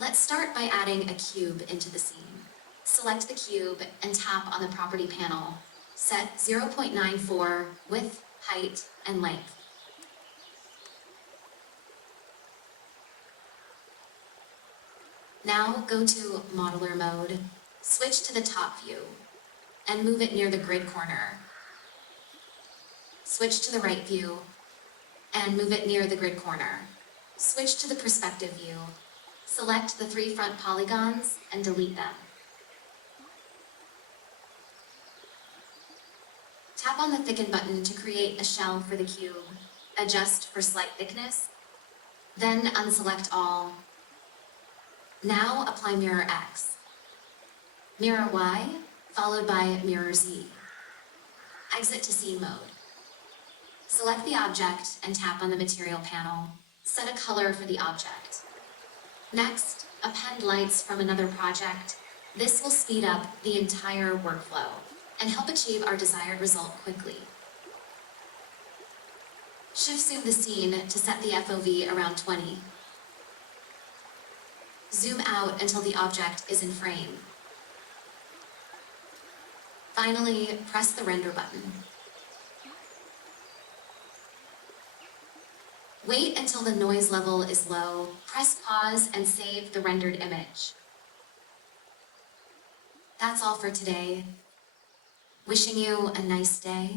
Let's start by adding a cube into the scene. Select the cube and tap on the property panel. Set 0.94 width, height, and length. Now go to Modeler mode, switch to the top view, and move it near the grid corner. Switch to the right view, and move it near the grid corner. Switch to the perspective view. Select the 3 front polygons and delete them. Tap on the Thicken button to create a shell for the cube. Adjust for slight thickness, then unselect all. Now apply Mirror X. Mirror Y, followed by Mirror Z. Exit to Scene mode. Select the object and tap on the Material panel. Set a color for the object. Next, append lights from another project. This will speed up the entire workflow and help achieve our desired result quickly. Shift zoom the scene to set the FOV around 20. Zoom out until the object is in frame. Finally, press the render button. Wait until the noise level is low, press pause and save the rendered image. That's all for today. Wishing you a nice day.